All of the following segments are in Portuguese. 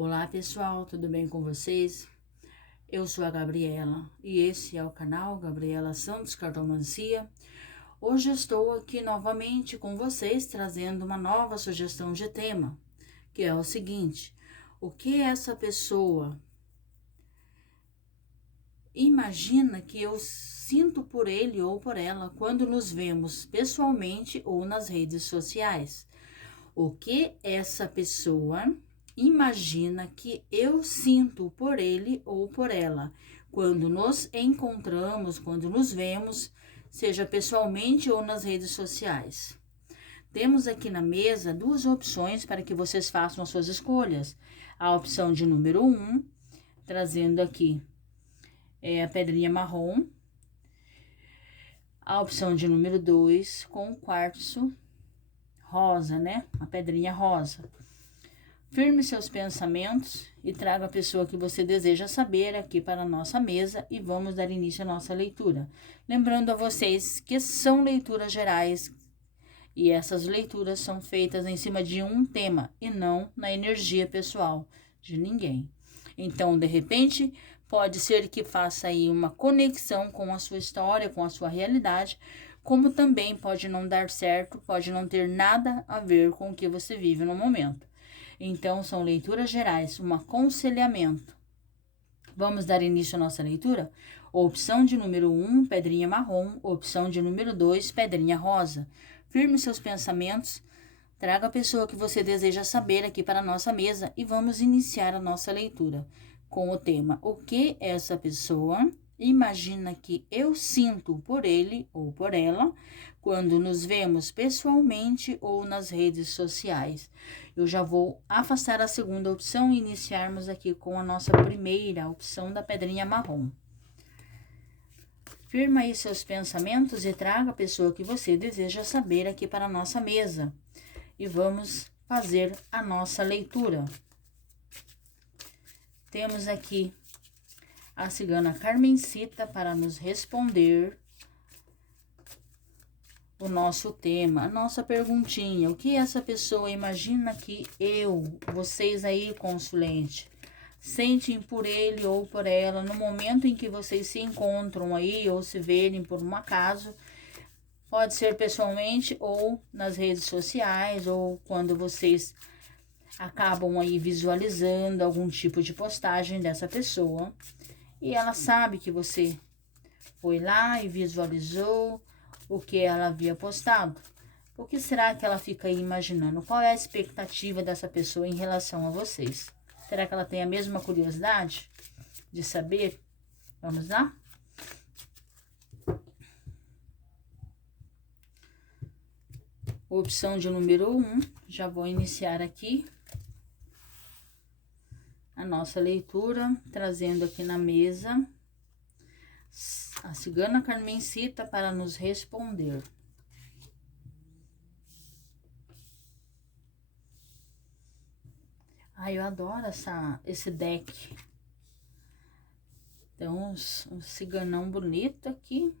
Olá pessoal, tudo bem com vocês? Eu sou a Gabriela e esse é o canal Gabriela Santos Cartomancia. Hoje estou aqui novamente com vocês trazendo uma nova sugestão de tema, que é o seguinte: o que essa pessoa imagina que eu sinto por ele ou por ela quando nos vemos pessoalmente ou nas redes sociais? O que essa pessoa imagina que eu sinto por ele ou por ela quando nos encontramos, quando nos vemos, seja pessoalmente ou nas redes sociais? Temos aqui na mesa duas opções para que vocês façam as suas escolhas. A opção de número 1, trazendo aqui a pedrinha marrom. A opção de número 2, com o quartzo rosa, né? A pedrinha rosa. Firme seus pensamentos e traga a pessoa que você deseja saber aqui para a nossa mesa e vamos dar início à nossa leitura. Lembrando a vocês que são leituras gerais e essas leituras são feitas em cima de um tema e não na energia pessoal de ninguém. Então, de repente, pode ser que faça aí uma conexão com a sua história, com a sua realidade, como também pode não dar certo, pode não ter nada a ver com o que você vive no momento. Então, são leituras gerais, um aconselhamento. Vamos dar início à nossa leitura? Opção de número 1, pedrinha marrom. Opção de número 2, pedrinha rosa. Firme seus pensamentos, traga a pessoa que você deseja saber aqui para a nossa mesa e vamos iniciar a nossa leitura com o tema: o que essa pessoa imagina que eu sinto por ele ou por ela quando nos vemos pessoalmente ou nas redes sociais. Eu já vou afastar a segunda opção e iniciarmos aqui com a nossa primeira opção da pedrinha marrom. Firma aí seus pensamentos e traga a pessoa que você deseja saber aqui para a nossa mesa. E vamos fazer a nossa leitura. Temos aqui a cigana Carmencita para nos responder o nosso tema, a nossa perguntinha: o que essa pessoa imagina que vocês aí, consulente, sentem por ele ou por ela no momento em que vocês se encontram aí ou se verem por um acaso? Pode ser pessoalmente ou nas redes sociais, ou quando vocês acabam aí visualizando algum tipo de postagem dessa pessoa e ela sabe que você foi lá e visualizou o que ela havia postado. O que será que ela fica aí imaginando? Qual é a expectativa dessa pessoa em relação a vocês? Será que ela tem a mesma curiosidade de saber? Vamos lá? Opção de número 1, já vou iniciar aqui a nossa leitura, trazendo aqui na mesa a cigana Carmencita para nos responder. Ai, eu adoro esse deck. Tem um ciganão bonito aqui.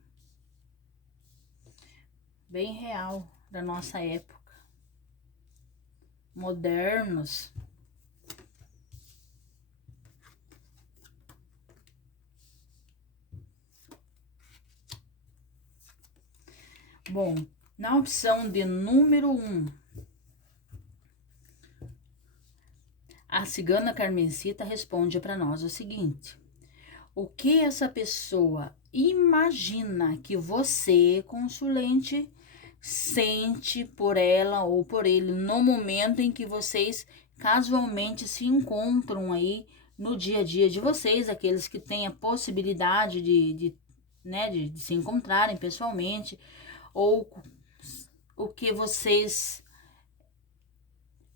Bem real, da nossa época. Modernos. Bom, na opção de número 1, a cigana Carmencita responde para nós o seguinte: o que essa pessoa imagina que você, consulente, sente por ela ou por ele no momento em que vocês casualmente se encontram aí no dia a dia de vocês, aqueles que têm a possibilidade de se encontrarem pessoalmente, ou o que vocês,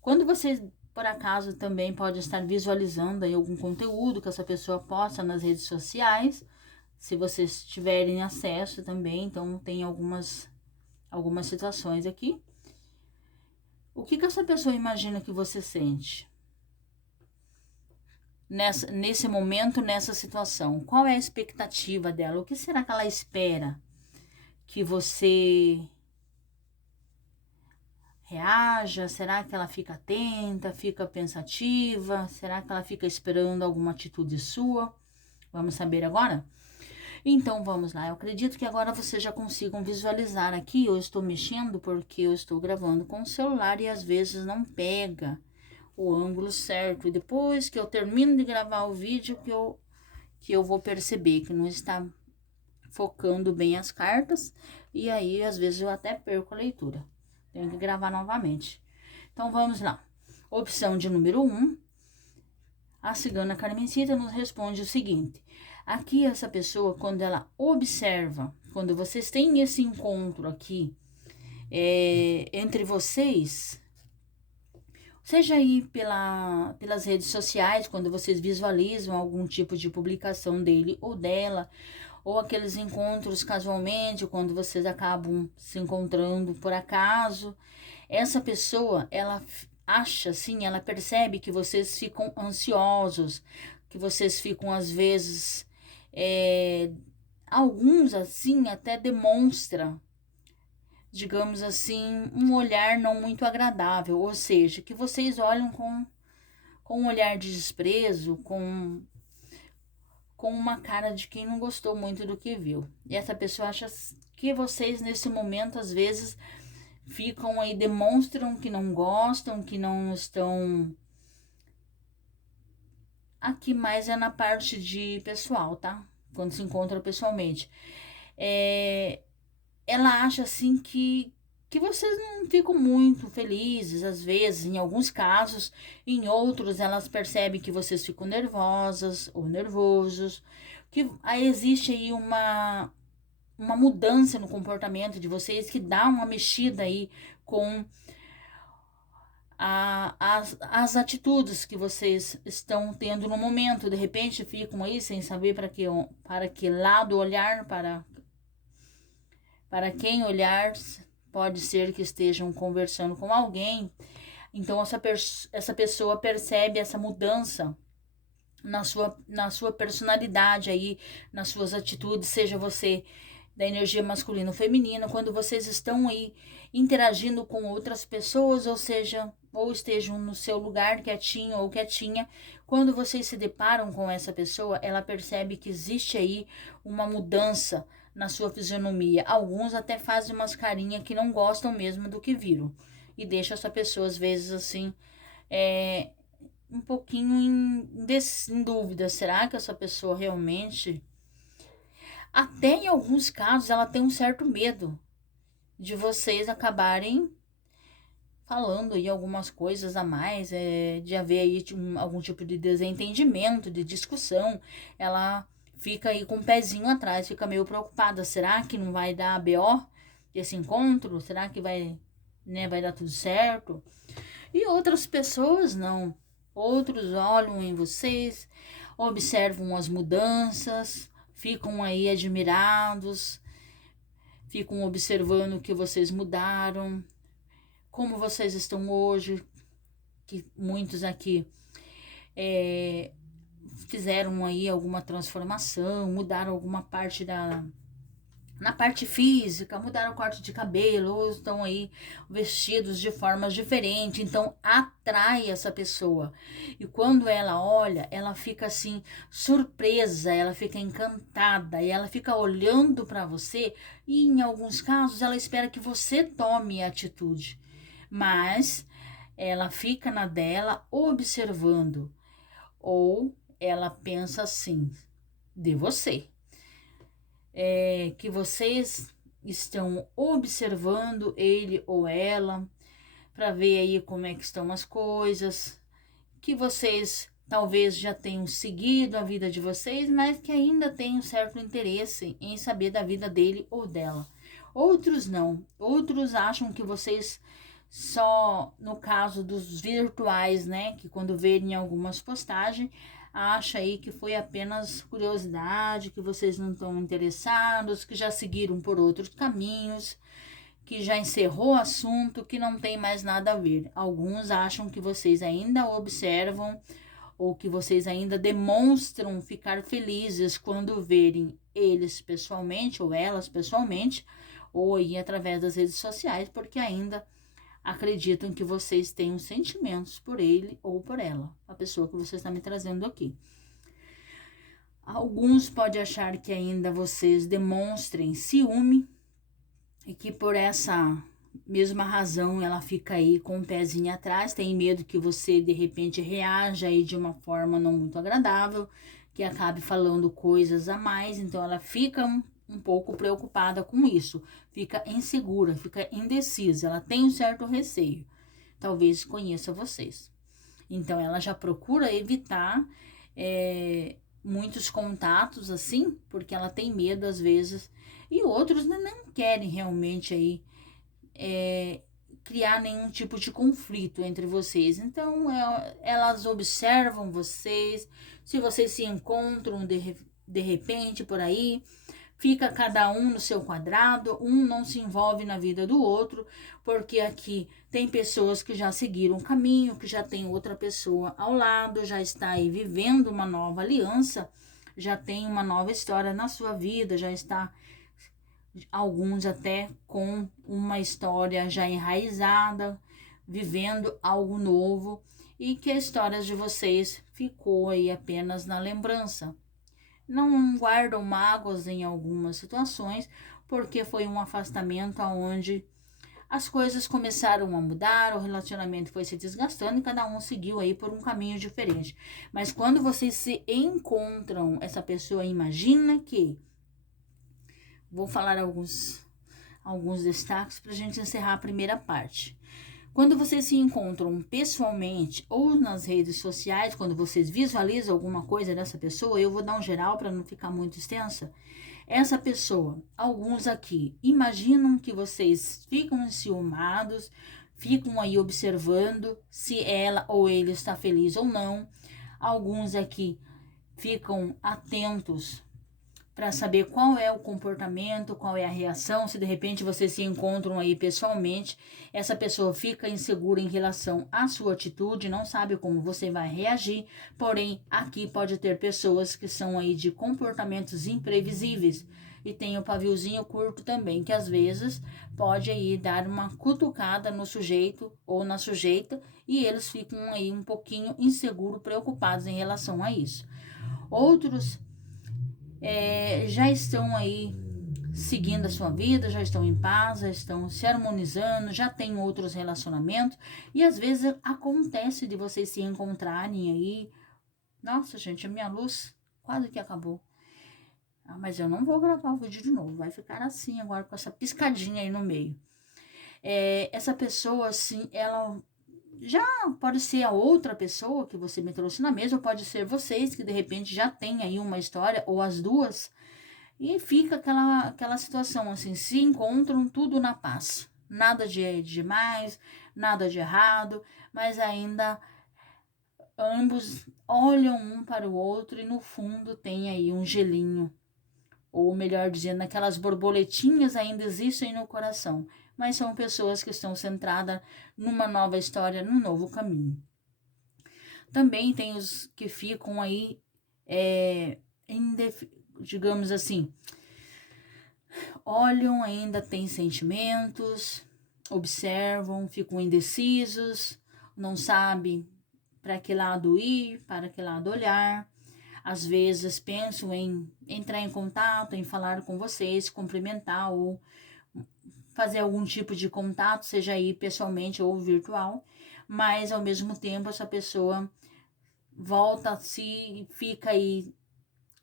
quando vocês por acaso também pode estar visualizando aí algum conteúdo que essa pessoa posta nas redes sociais, se vocês tiverem acesso também. Então tem algumas situações aqui. O que essa pessoa imagina que você sente nesse momento, nessa situação? Qual é a expectativa dela? O que será que ela espera que você reaja? Será que ela fica atenta, fica pensativa? Será que ela fica esperando alguma atitude sua? Vamos saber agora? Então, vamos lá. Eu acredito que agora vocês já consigam visualizar aqui. Eu estou mexendo porque eu estou gravando com o celular e às vezes não pega o ângulo certo. E depois que eu termino de gravar o vídeo que eu vou perceber que não está focando bem as cartas. E aí, às vezes, eu até perco a leitura. Tenho que gravar novamente. Então, vamos lá. Opção de número 1. A cigana Carmencita nos responde o seguinte. Aqui, essa pessoa, quando ela observa, quando vocês têm esse encontro aqui, entre vocês, seja aí pelas redes sociais, quando vocês visualizam algum tipo de publicação dele ou dela, ou aqueles encontros casualmente, quando vocês acabam se encontrando por acaso, essa pessoa, ela acha assim, ela percebe que vocês ficam ansiosos, que vocês ficam às vezes, alguns assim até demonstra, digamos assim, um olhar não muito agradável, ou seja, que vocês olham com um olhar de desprezo, com uma cara de quem não gostou muito do que viu. E essa pessoa acha que vocês nesse momento às vezes ficam aí, demonstram que não gostam, que não estão aqui, mais é na parte de pessoal, tá? Quando se encontra pessoalmente. Ela acha assim que vocês não ficam muito felizes, às vezes, em alguns casos, em outros elas percebem que vocês ficam nervosas ou nervosos, que existe aí uma mudança no comportamento de vocês, que dá uma mexida aí com as atitudes que vocês estão tendo no momento. De repente ficam aí sem saber para que lado olhar, para quem olhar. Pode ser que estejam conversando com alguém. Então essa pessoa percebe essa mudança na sua personalidade aí, nas suas atitudes, seja você da energia masculina ou feminina, quando vocês estão aí interagindo com outras pessoas, ou seja, ou estejam no seu lugar quietinho ou quietinha, quando vocês se deparam com essa pessoa, ela percebe que existe aí uma mudança na sua fisionomia. Alguns até fazem umas carinhas que não gostam mesmo do que viram, e deixa essa pessoa às vezes assim, um pouquinho em dúvida. Será que essa pessoa realmente... Até em alguns casos ela tem um certo medo de vocês acabarem falando aí algumas coisas a mais, de haver aí algum tipo de desentendimento, de discussão. Ela fica aí com o pezinho atrás, fica meio preocupada. Será que não vai dar BO esse encontro? Será que vai dar tudo certo? E outras pessoas não. Outros olham em vocês, observam as mudanças, ficam aí admirados, ficam observando que vocês mudaram, como vocês estão hoje, que muitos aqui fizeram aí alguma transformação, mudaram alguma parte na parte física, mudaram o corte de cabelo, ou estão aí vestidos de formas diferentes, então atrai essa pessoa. E quando ela olha, ela fica assim surpresa, ela fica encantada, e ela fica olhando para você, e em alguns casos ela espera que você tome atitude, mas ela fica na dela observando, ou ela pensa assim de você. Que vocês estão observando ele ou ela para ver aí como é que estão as coisas, que vocês talvez já tenham seguido a vida de vocês, mas que ainda têm um certo interesse em saber da vida dele ou dela. Outros não, outros acham que vocês só, no caso dos virtuais, né, que quando verem algumas postagens, acha aí que foi apenas curiosidade, que vocês não estão interessados, que já seguiram por outros caminhos, que já encerrou o assunto, que não tem mais nada a ver. Alguns acham que vocês ainda observam ou que vocês ainda demonstram ficar felizes quando verem eles pessoalmente ou elas pessoalmente, ou aí através das redes sociais, porque ainda acreditam que vocês tenham sentimentos por ele ou por ela, a pessoa que você está me trazendo aqui. Alguns podem achar que ainda vocês demonstrem ciúme e que por essa mesma razão ela fica aí com o pezinho atrás, tem medo que você de repente reaja aí de uma forma não muito agradável, que acabe falando coisas a mais, então ela fica um pouco preocupada com isso, fica insegura, fica indecisa, ela tem um certo receio, talvez conheça vocês. Então ela já procura evitar muitos contatos assim, porque ela tem medo às vezes, e outros não querem realmente aí criar nenhum tipo de conflito entre vocês. Então elas observam vocês, se vocês se encontram de repente por aí, fica cada um no seu quadrado, um não se envolve na vida do outro, porque aqui tem pessoas que já seguiram o caminho, que já tem outra pessoa ao lado, já está aí vivendo uma nova aliança, já tem uma nova história na sua vida, já está, alguns até com uma história já enraizada, vivendo algo novo, e que a história de vocês ficou aí apenas na lembrança. Não guardam mágoas em algumas situações, porque foi um afastamento onde as coisas começaram a mudar, o relacionamento foi se desgastando e cada um seguiu aí por um caminho diferente. Mas quando vocês se encontram, essa pessoa imagina que... Vou falar alguns destaques para a gente encerrar a primeira parte. Quando vocês se encontram pessoalmente ou nas redes sociais, quando vocês visualizam alguma coisa dessa pessoa, eu vou dar um geral para não ficar muito extensa. Essa pessoa, alguns aqui, imaginam que vocês ficam enciumados, ficam aí observando se ela ou ele está feliz ou não. Alguns aqui ficam atentos para saber qual é o comportamento, qual é a reação. Se de repente vocês se encontram aí pessoalmente, essa pessoa fica insegura em relação à sua atitude, não sabe como você vai reagir, porém aqui pode ter pessoas que são aí de comportamentos imprevisíveis, e tem o paviozinho curto também, que às vezes pode aí dar uma cutucada no sujeito ou na sujeita, e eles ficam aí um pouquinho inseguros, preocupados em relação a isso. Outros já estão aí seguindo a sua vida, já estão em paz, já estão se harmonizando, já tem outros relacionamentos, e às vezes acontece de vocês se encontrarem aí. Nossa, gente, a minha luz quase que acabou. Mas eu não vou gravar o vídeo de novo, vai ficar assim agora com essa piscadinha aí no meio. Essa pessoa, assim, ela já pode ser a outra pessoa que você me trouxe na mesa, ou pode ser vocês que de repente já tem aí uma história, ou as duas, e fica aquela situação assim, se encontram tudo na paz, nada de demais, nada de errado, mas ainda ambos olham um para o outro e no fundo tem aí um gelinho, ou melhor dizendo, aquelas borboletinhas ainda existem no coração, mas são pessoas que estão centradas numa nova história, num novo caminho. Também tem os que ficam aí, digamos assim, olham, ainda têm sentimentos, observam, ficam indecisos, não sabem para que lado ir, para que lado olhar. Às vezes pensam em entrar em contato, em falar com vocês, cumprimentar ou fazer algum tipo de contato, seja aí pessoalmente ou virtual, mas ao mesmo tempo essa pessoa fica aí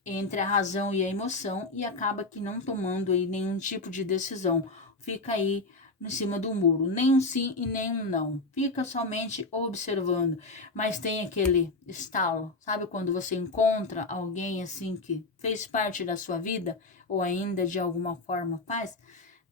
entre a razão e a emoção e acaba que não tomando aí nenhum tipo de decisão, fica aí em cima do muro, nem um sim e nem um não, fica somente observando, mas tem aquele estalo, sabe quando você encontra alguém assim que fez parte da sua vida ou ainda de alguma forma faz,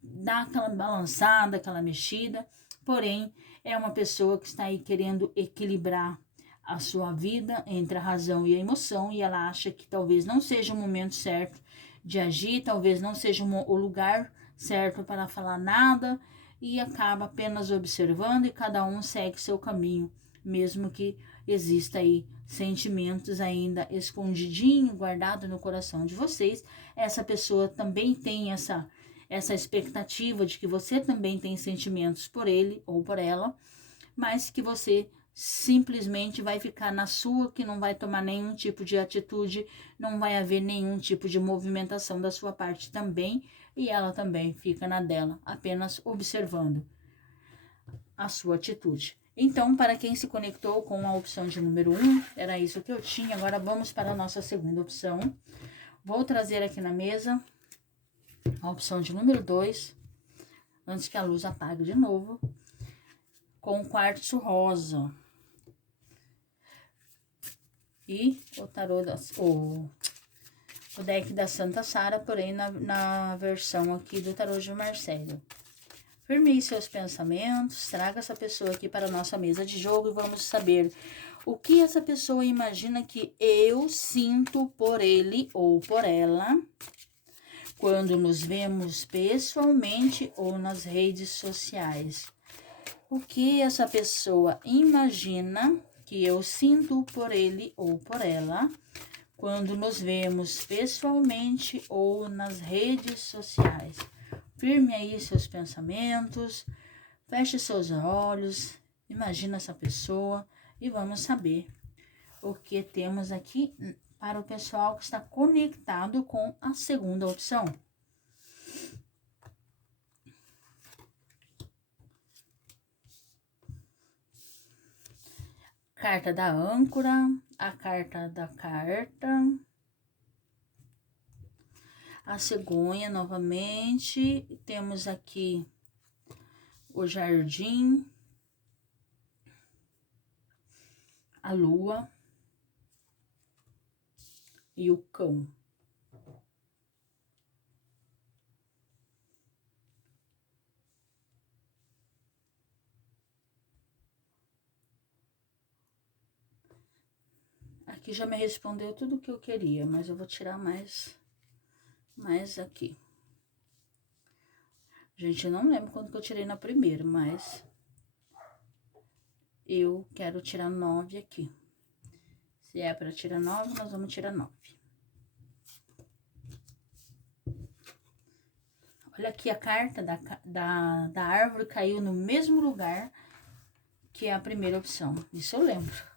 dá aquela balançada, aquela mexida, porém é uma pessoa que está aí querendo equilibrar a sua vida entre a razão e a emoção, e ela acha que talvez não seja o momento certo de agir, talvez não seja o lugar certo para falar nada, e acaba apenas observando e cada um segue seu caminho, mesmo que exista aí sentimentos ainda escondidinho, guardado no coração de vocês. Essa pessoa também tem essa expectativa de que você também tem sentimentos por ele ou por ela, mas que você simplesmente vai ficar na sua, que não vai tomar nenhum tipo de atitude, não vai haver nenhum tipo de movimentação da sua parte também, e ela também fica na dela, apenas observando a sua atitude. Então, para quem se conectou com a opção de número 1, era isso que eu tinha. Agora vamos para a nossa segunda opção. Vou trazer aqui na mesa a opção de número 2, antes que a luz apague de novo, com quartzo rosa. E o tarô o deck da Santa Sara, porém na versão aqui do tarô de Marcelo. Firme seus pensamentos, traga essa pessoa aqui para a nossa mesa de jogo e vamos saber o que essa pessoa imagina que eu sinto por ele ou por ela quando nos vemos pessoalmente ou nas redes sociais. O que essa pessoa imagina que eu sinto por ele ou por ela quando nos vemos pessoalmente ou nas redes sociais. Firme aí seus pensamentos, feche seus olhos, imagina essa pessoa e vamos saber o que temos aqui para o pessoal que está conectado com a segunda opção. Carta da âncora, a carta da carta, a cegonha novamente, temos aqui o jardim, a lua e o cão. Aqui já me respondeu tudo o que eu queria, mas eu vou tirar mais aqui. Gente, eu não lembro quando que eu tirei na primeira, mas eu quero tirar 9 aqui. Se é para tirar 9, nós vamos tirar 9. Olha aqui, a carta da árvore caiu no mesmo lugar que é a primeira opção. Isso eu lembro.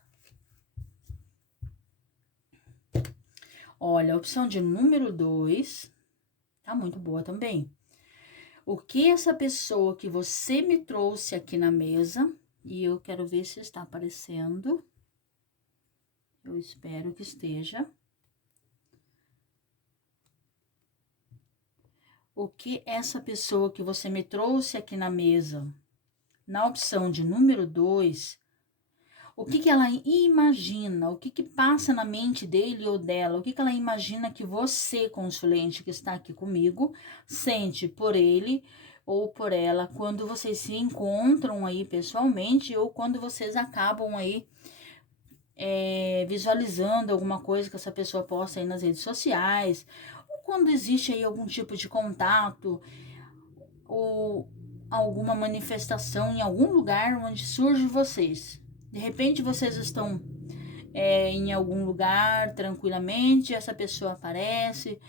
Olha, a opção de número 2 tá muito boa também. O que essa pessoa que você me trouxe aqui na mesa, e eu quero ver se está aparecendo. Eu espero que esteja. O que essa pessoa que você me trouxe aqui na mesa, na opção de número 2, o que ela imagina, o que passa na mente dele ou dela, o que ela imagina que você, consulente que está aqui comigo, sente por ele ou por ela quando vocês se encontram aí pessoalmente ou quando vocês acabam aí visualizando alguma coisa que essa pessoa posta aí nas redes sociais, ou quando existe aí algum tipo de contato ou alguma manifestação em algum lugar onde surge vocês. De repente vocês estão em algum lugar tranquilamente, essa pessoa aparece.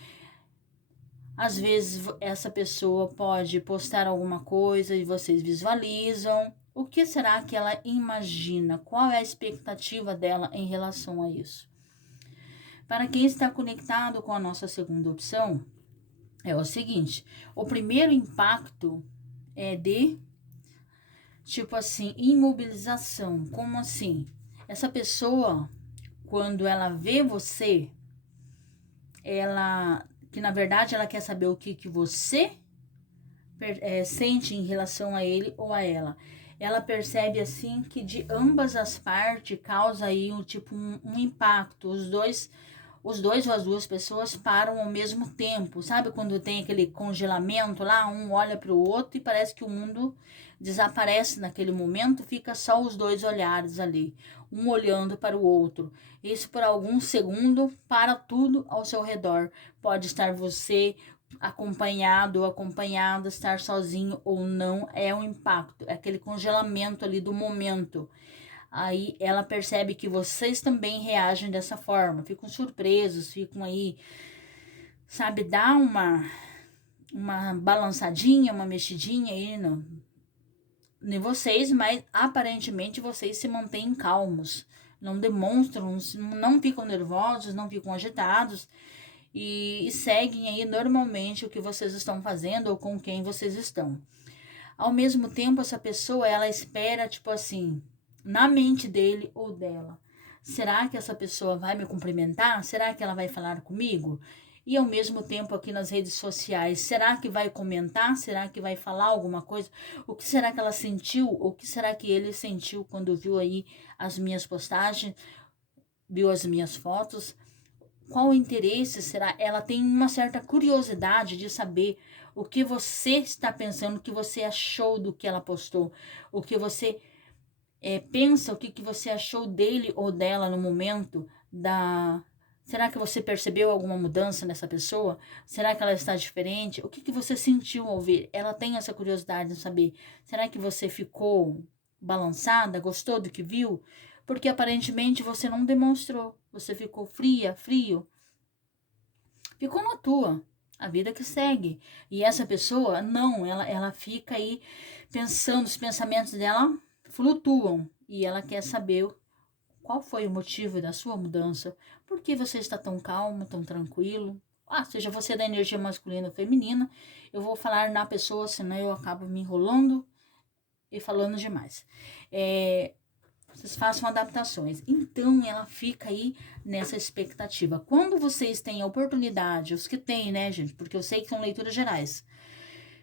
Às vezes essa pessoa pode postar alguma coisa e vocês visualizam. O que será que ela imagina? Qual é a expectativa dela em relação a isso? Para quem está conectado com a nossa segunda opção, é o seguinte: o primeiro impacto é de, tipo assim, imobilização. Como assim? Essa pessoa, quando ela vê você, que na verdade ela quer saber o que você sente em relação a ele ou a ela. Ela percebe assim que de ambas as partes causa aí um impacto. Os dois ou as duas pessoas param ao mesmo tempo, sabe? Quando tem aquele congelamento lá, um olha para o outro e parece que o mundo desaparece naquele momento, fica só os dois olhares ali, um olhando para o outro. Isso por alguns segundos para tudo ao seu redor. Pode estar você acompanhado ou acompanhada, estar sozinho ou não, é um impacto, é aquele congelamento ali do momento. Aí ela percebe que vocês também reagem dessa forma, ficam surpresos, ficam aí, sabe, dá uma balançadinha, uma mexidinha aí em vocês, mas aparentemente vocês se mantêm calmos, não demonstram, não ficam nervosos, não ficam agitados e seguem aí normalmente o que vocês estão fazendo ou com quem vocês estão. Ao mesmo tempo, essa pessoa, ela espera, tipo assim, na mente dele ou dela. Será que essa pessoa vai me cumprimentar? Será que ela vai falar comigo? E ao mesmo tempo aqui nas redes sociais, será que vai comentar? Será que vai falar alguma coisa? O que será que ela sentiu? O que será que ele sentiu quando viu aí as minhas postagens, viu as minhas fotos? Qual o interesse será? Ela tem uma certa curiosidade de saber o que você está pensando, o que você achou do que ela postou, o que você pensa, o que você achou dele ou dela no momento da... Será que você percebeu alguma mudança nessa pessoa? Será que ela está diferente? O que você sentiu ao ver? Ela tem essa curiosidade de saber. Será que você ficou balançada? Gostou do que viu? Porque aparentemente você não demonstrou. Você ficou fria, frio. Ficou na tua. A vida que segue. E essa pessoa, não, ela fica aí pensando, os pensamentos dela flutuam. E ela quer saber qual foi o motivo da sua mudança. Por que você está tão calmo, tão tranquilo? Seja você da energia masculina ou feminina, eu vou falar na pessoa, senão eu acabo me enrolando e falando demais. Vocês façam adaptações. Então, ela fica aí nessa expectativa. Quando vocês têm a oportunidade, os que têm, né, gente? Porque eu sei que são leituras gerais.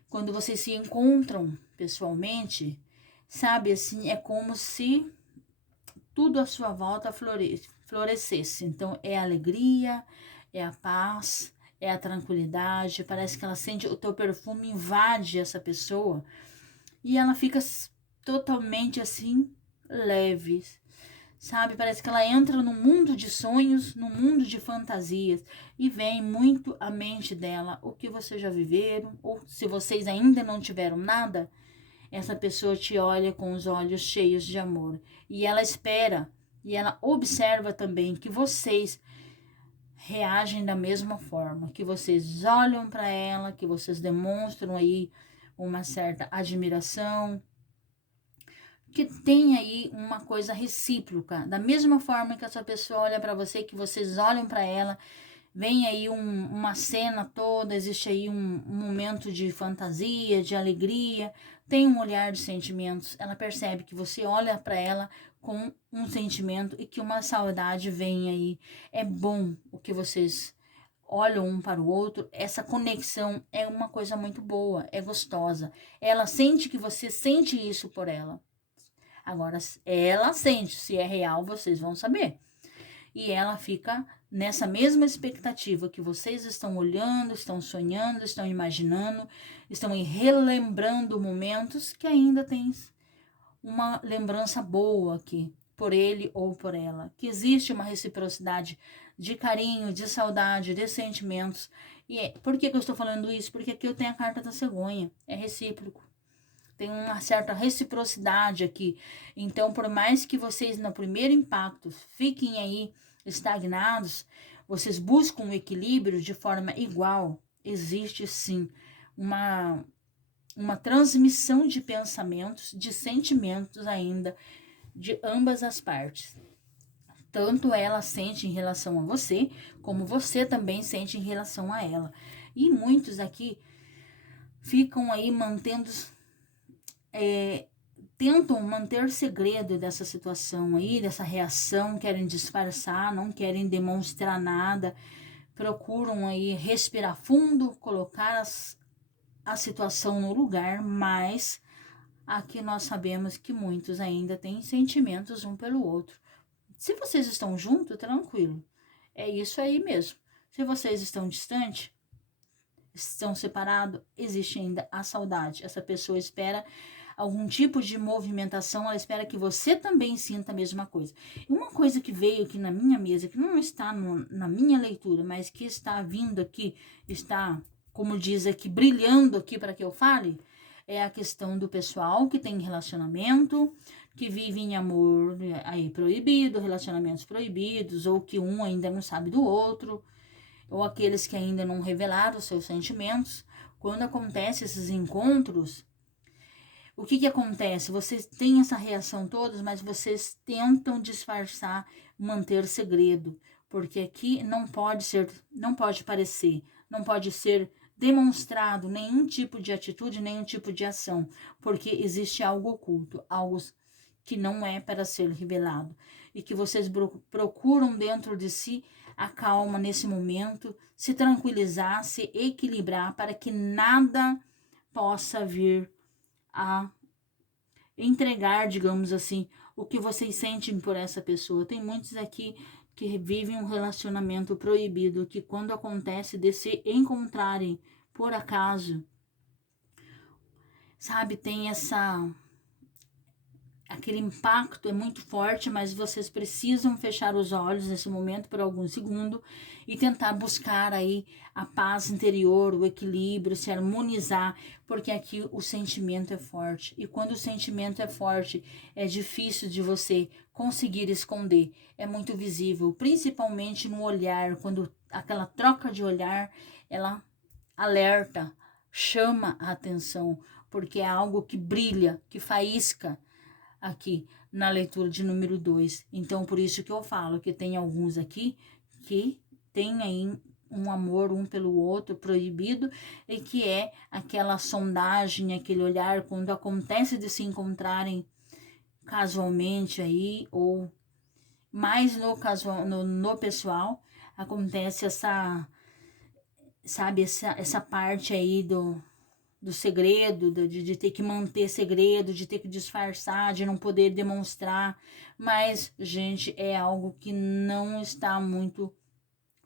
Quando vocês se encontram pessoalmente, sabe, assim, é como se tudo à sua volta florescesse. Então, é a alegria, é a paz, é a tranquilidade. Parece que ela sente, o teu perfume invade essa pessoa e ela fica totalmente assim, leve, sabe? Parece que ela entra no mundo de sonhos, no mundo de fantasias e vem muito à mente dela o que vocês já viveram, ou se vocês ainda não tiveram nada, essa pessoa te olha com os olhos cheios de amor e ela espera e ela observa também que vocês reagem da mesma forma, que vocês olham para ela, que vocês demonstram aí uma certa admiração, que tem aí uma coisa recíproca, da mesma forma que essa pessoa olha para você, que vocês olham para ela, vem aí uma cena toda, existe aí um momento de fantasia, de alegria, tem um olhar de sentimentos, ela percebe que você olha para ela com um sentimento e que uma saudade vem aí. É bom o que vocês olham um para o outro, essa conexão é uma coisa muito boa, é gostosa. Ela sente que você sente isso por ela. Agora, ela sente, se é real, vocês vão saber. E ela fica nessa mesma expectativa que vocês estão olhando, estão sonhando, estão imaginando, estão relembrando momentos que ainda tem uma lembrança boa aqui, por ele ou por ela. Que existe uma reciprocidade de carinho, de saudade, de sentimentos. E por que eu estou falando isso? Porque aqui eu tenho a carta da cegonha, é recíproco. Tem uma certa reciprocidade aqui. Então, por mais que vocês no primeiro impacto fiquem aí estagnados, vocês buscam um equilíbrio de forma igual. Existe sim uma transmissão de pensamentos, de sentimentos ainda de ambas as partes. Tanto ela sente em relação a você, como você também sente em relação a ela. E muitos aqui ficam aí mantendo tentam manter segredo dessa situação aí, dessa reação, querem disfarçar, não querem demonstrar nada, procuram aí respirar fundo, colocar a situação no lugar, mas aqui nós sabemos que muitos ainda têm sentimentos um pelo outro. Se vocês estão juntos, tranquilo, é isso aí mesmo. Se vocês estão distantes, estão separados, existe ainda a saudade. Essa pessoa espera algum tipo de movimentação, ela espera que você também sinta a mesma coisa. E uma coisa que veio aqui na minha mesa, que não está na minha leitura, mas que está vindo aqui, está, como diz aqui, brilhando aqui para que eu fale, é a questão do pessoal que tem relacionamento, que vive em amor aí proibido, relacionamentos proibidos, ou que um ainda não sabe do outro, ou aqueles que ainda não revelaram os seus sentimentos, Quando acontecem esses encontros, o que acontece? Vocês têm essa reação todas, mas vocês tentam disfarçar, manter segredo, porque aqui não pode parecer, não pode ser demonstrado nenhum tipo de atitude, nenhum tipo de ação, porque existe algo oculto, algo que não é para ser revelado, e que vocês procuram dentro de si a calma nesse momento, se tranquilizar, se equilibrar, para que nada possa vir a entregar, digamos assim, o que vocês sentem por essa pessoa. Tem muitos aqui que vivem um relacionamento proibido, que quando acontece de se encontrarem por acaso, sabe, tem aquele impacto é muito forte, mas vocês precisam fechar os olhos nesse momento por algum segundo e tentar buscar aí a paz interior, o equilíbrio, se harmonizar, porque aqui o sentimento é forte. E quando o sentimento é forte, é difícil de você conseguir esconder. É muito visível, principalmente no olhar, quando aquela troca de olhar, ela alerta, chama a atenção, porque é algo que brilha, que faísca aqui na leitura de número 2. Então, por isso que eu falo que tem alguns aqui que tem aí um amor um pelo outro proibido, e que é aquela sondagem, aquele olhar quando acontece de se encontrarem casualmente aí, ou mais no pessoal, acontece essa, sabe, essa parte aí do segredo, de ter que manter segredo, de ter que disfarçar, de não poder demonstrar. Mas, gente, é algo que não está muito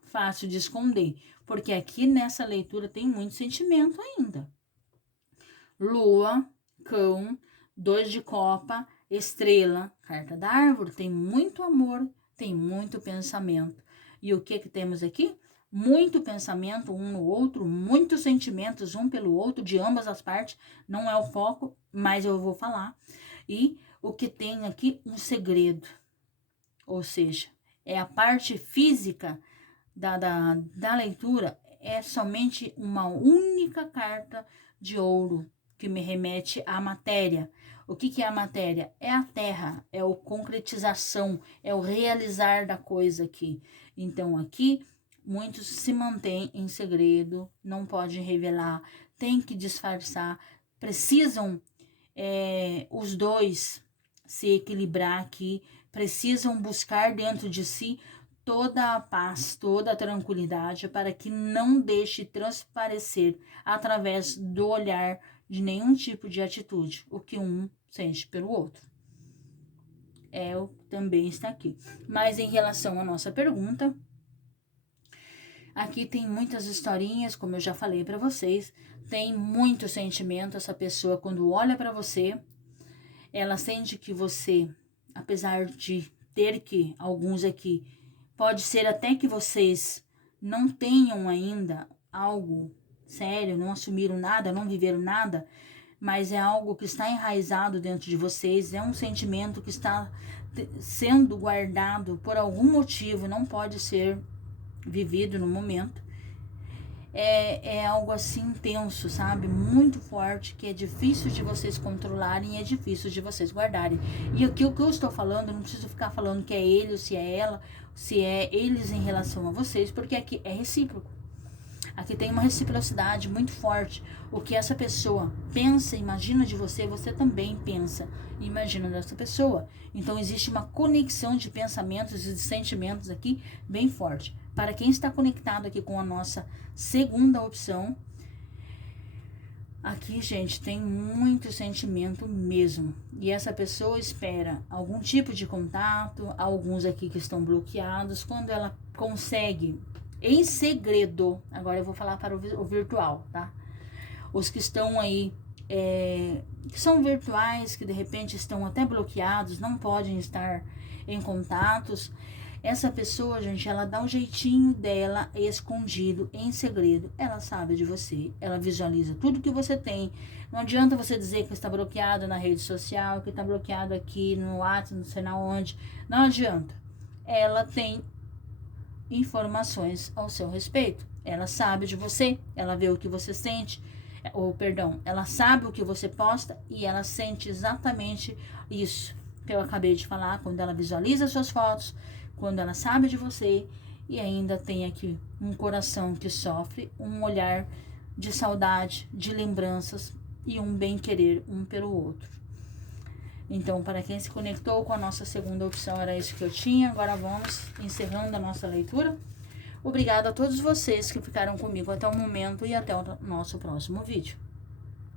fácil de esconder, porque aqui nessa leitura tem muito sentimento ainda. Lua, cão, 2 de copa, estrela, carta da árvore, tem muito amor, tem muito pensamento. E o que temos aqui? Muito pensamento um no outro, muitos sentimentos um pelo outro, de ambas as partes, não é o foco, mas eu vou falar. E o que tem aqui? Um segredo, ou seja, é a parte física da leitura, é somente uma única carta de ouro, que me remete à matéria. O que é a matéria? É a terra, é a concretização, é o realizar da coisa aqui. Então, aqui, muitos se mantêm em segredo, não podem revelar, tem que disfarçar, precisam os dois se equilibrar aqui, precisam buscar dentro de si toda a paz, toda a tranquilidade, para que não deixe transparecer através do olhar de nenhum tipo de atitude o que um sente pelo outro. Também está aqui. Mas em relação à nossa pergunta, aqui tem muitas historinhas, como eu já falei para vocês, tem muito sentimento. Essa pessoa, quando olha para você, ela sente que você, apesar de ter que, alguns aqui, pode ser até que vocês não tenham ainda algo sério, não assumiram nada, não viveram nada, mas é algo que está enraizado dentro de vocês, é um sentimento que está sendo guardado por algum motivo, não pode ser vivido no momento. É algo assim intenso, sabe? Muito forte, que é difícil de vocês controlarem, é difícil de vocês guardarem. E aqui o que eu estou falando, não preciso ficar falando que é ele ou se é ela, se é eles em relação a vocês, porque aqui é recíproco. Aqui tem uma reciprocidade muito forte. O que essa pessoa pensa, imagina de você, você também pensa e imagina dessa pessoa. Então existe uma conexão de pensamentos e de sentimentos aqui bem forte. Para quem está conectado aqui com a nossa segunda opção, aqui, gente, tem muito sentimento mesmo. E essa pessoa espera algum tipo de contato, alguns aqui que estão bloqueados. Quando ela consegue, em segredo, agora eu vou falar para o virtual, tá? Os que estão aí, que são virtuais, que de repente estão até bloqueados, não podem estar em contatos. Essa pessoa, gente, ela dá o jeitinho dela escondido, em segredo. Ela sabe de você, ela visualiza tudo que você tem. Não adianta você dizer que está bloqueado na rede social, que está bloqueado aqui no WhatsApp, não sei na onde. Não adianta. Ela tem informações ao seu respeito. Ela sabe de você, ela vê o que você sente. ou perdão, ela sabe o que você posta e ela sente exatamente isso que eu acabei de falar, quando ela visualiza suas fotos, quando ela sabe de você e ainda tem aqui um coração que sofre, um olhar de saudade, de lembranças e um bem-querer um pelo outro. Então, para quem se conectou com a nossa segunda opção, era isso que eu tinha. Agora vamos encerrando a nossa leitura. Obrigada a todos vocês que ficaram comigo até o momento e até o nosso próximo vídeo.